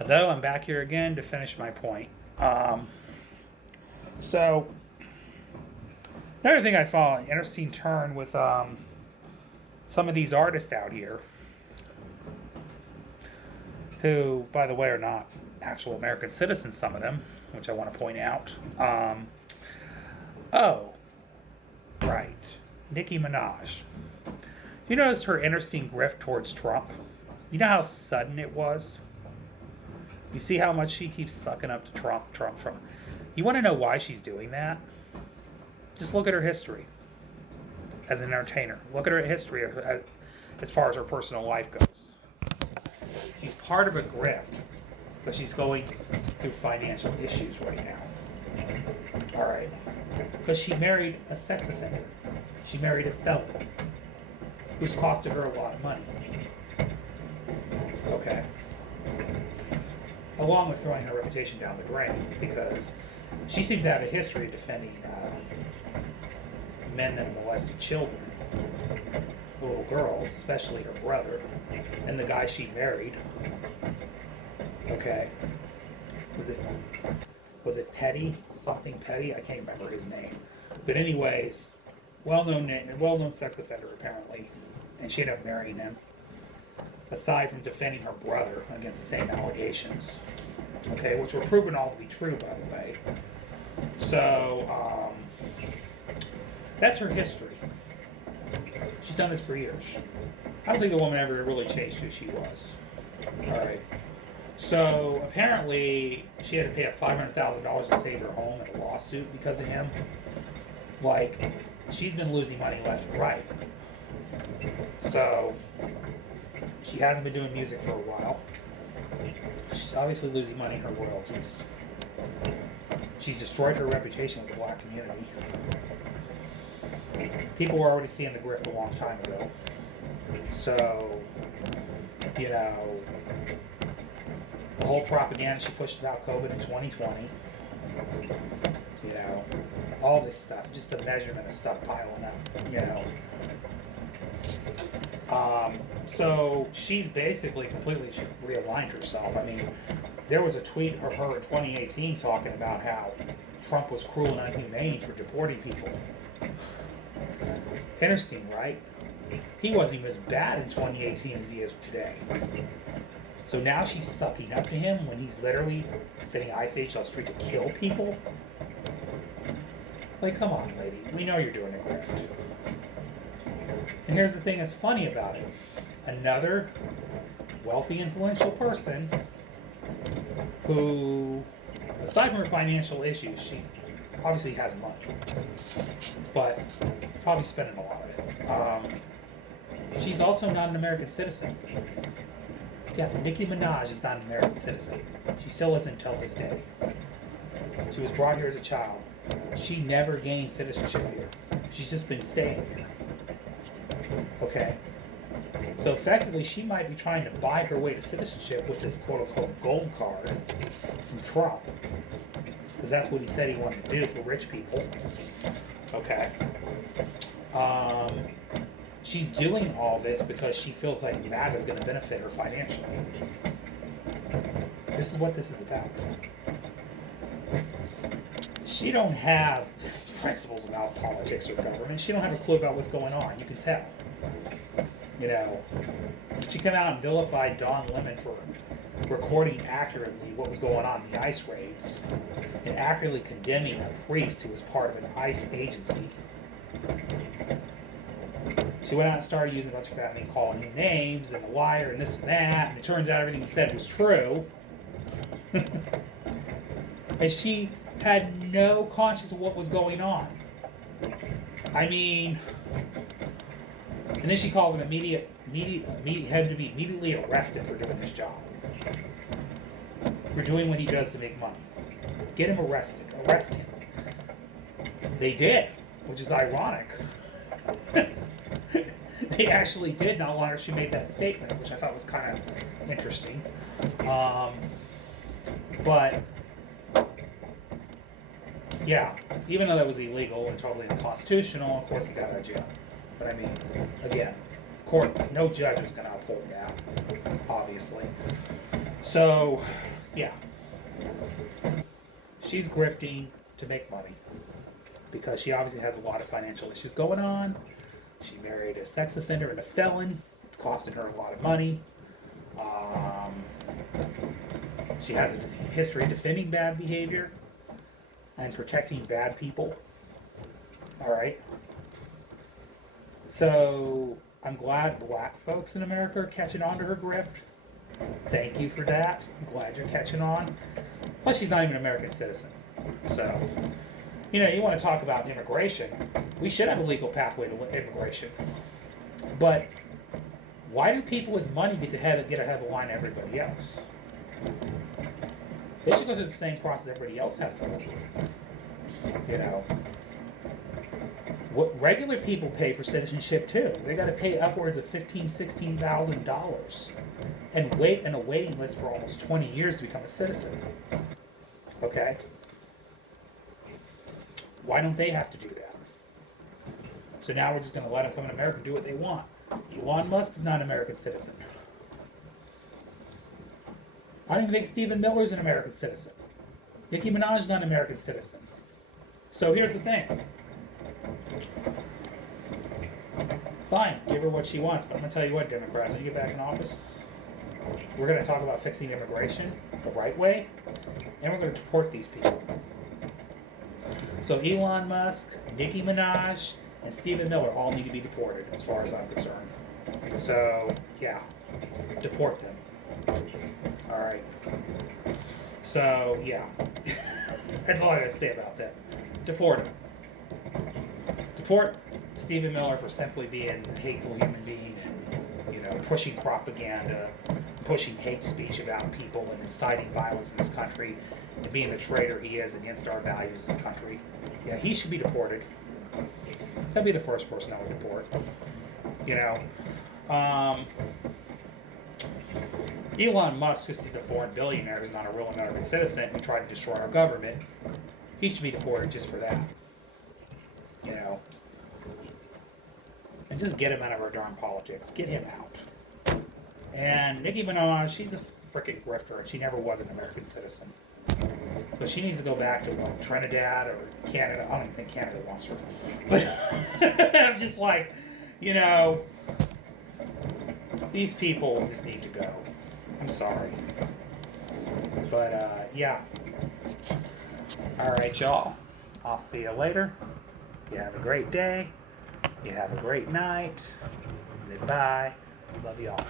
Although I'm back here again to finish my point. So, another thing I found an interesting turn with some of these artists out here, who, by the way, are not actual American citizens, some of them, which I want to point out. Oh, right. Nicki Minaj. You notice her interesting grift towards Trump? You know how sudden it was? You see how much she keeps sucking up to Trump. You want to know why she's doing that? Just look at her history as an entertainer. Look at her history as far as her personal life goes. She's part of a grift, but she's going through financial issues right now. All right. Because she married a sex offender. She married a felon who's costed her a lot of money. Okay. Along with throwing her reputation down the drain, because she seems to have a history of defending men that have molested children, little girls, especially her brother, and the guy she married. Okay. Was it Petty? Something Petty? I can't remember his name. But anyways, well-known sex offender apparently, and she ended up marrying him. Aside from defending her brother against the same allegations, okay, which were proven all to be true, by the way. So, that's her history. She's done this for years. I don't think the woman ever really changed who she was. All right. So, apparently, she had to pay up $500,000 to save her home in a lawsuit because of him. Like, she's been losing money left and right. So, she hasn't been doing music for a while. She's obviously losing money in her royalties. She's destroyed her reputation with the black community. People were already seeing the grift a long time ago. So, you know, the whole propaganda she pushed about COVID in 2020, you know, all this stuff, just a measurement of stuff piling up, you know. So she's basically completely realigned herself. I mean, there was a tweet of her in 2018 talking about how Trump was cruel and inhumane for deporting people. Interesting, right? He wasn't even as bad in 2018 as he is today. So now she's sucking up to him when he's literally sending Ice Age on the street to kill people? Like, come on, lady. We know you're doing a grift. And here's the thing that's funny about it. Another wealthy, influential person who, aside from her financial issues, she obviously has money, but probably spending a lot of it. She's also not an American citizen. Yeah, Nicki Minaj is not an American citizen. She still isn't until this day. She was brought here as a child. She never gained citizenship here. She's just been staying here. Okay? So effectively, she might be trying to buy her way to citizenship with this quote-unquote gold card from Trump. Because that's what he said he wanted to do for rich people. Okay? She's doing all this because she feels like MAGA is going to benefit her financially. This is what this is about. She don't have principles about politics or government. She don't have a clue about what's going on. You can tell. You know, she came out and vilified Don Lemon for recording accurately what was going on in the ICE raids and accurately condemning a priest who was part of an ICE agency. She went out and started using a bunch of family and calling him names and a liar and this and that, and it turns out everything he said was true. And she had no conscience of what was going on. I mean, and then she called him had to be immediately arrested for doing his job. For doing what he does to make money. Get him arrested. Arrest him. They did, which is ironic. They actually did not long after she made that statement, which I thought was kind of interesting. But yeah, even though that was illegal and totally unconstitutional, of course he got out of jail. But I mean, again, court, no judge was going to uphold that, obviously. So Yeah. She's grifting to make money because she obviously has a lot of financial issues going on. She married a sex offender and a felon. It's costing her a lot of money. Um, she has a history of defending bad behavior and protecting bad people. All right. So I'm glad black folks in America are catching on to her grift. Thank you for that. I'm glad you're catching on. Plus, she's not even an American citizen. So, you want to talk about immigration. We should have a legal pathway to immigration. But why do people with money get ahead of the line of everybody else? They should go through the same process everybody else has to go through. What regular people pay for citizenship too. They got to pay upwards of $15,000-$16,000 and wait in a waiting list for almost 20 years to become a citizen. Okay? Why don't they have to do that? So now we're just going to let them come in America and do what they want. Elon Musk is not an American citizen. I don't even think Stephen Miller is an American citizen. Nicki Minaj is not an American citizen. So here's the thing. Fine, give her what she wants, but I'm going to tell you what, Democrats, when you get back in office, we're going to talk about fixing immigration the right way, and we're going to deport these people. So Elon Musk, Nicki Minaj, and Stephen Miller all need to be deported, as far as I'm concerned. So, yeah, deport them. All right. So, yeah, that's all I got to say about that. Deport them. Deport Stephen Miller for simply being a hateful human being and, pushing propaganda, pushing hate speech about people and inciting violence in this country and being the traitor he is against our values as a country. Yeah, he should be deported. That'd be the first person I would deport. Elon Musk, because he's a foreign billionaire who's not a real American citizen who tried to destroy our government, he should be deported just for that. And just get him out of our darn politics. Get him out. And Nicki Minaj, she's a freaking grifter. She never was an American citizen. So she needs to go back to Trinidad or Canada. I don't even think Canada wants her. But I'm just like, these people just need to go. I'm sorry. But, yeah. All right, y'all. I'll see you later. You have a great day. You have a great night. Goodbye. Love y'all.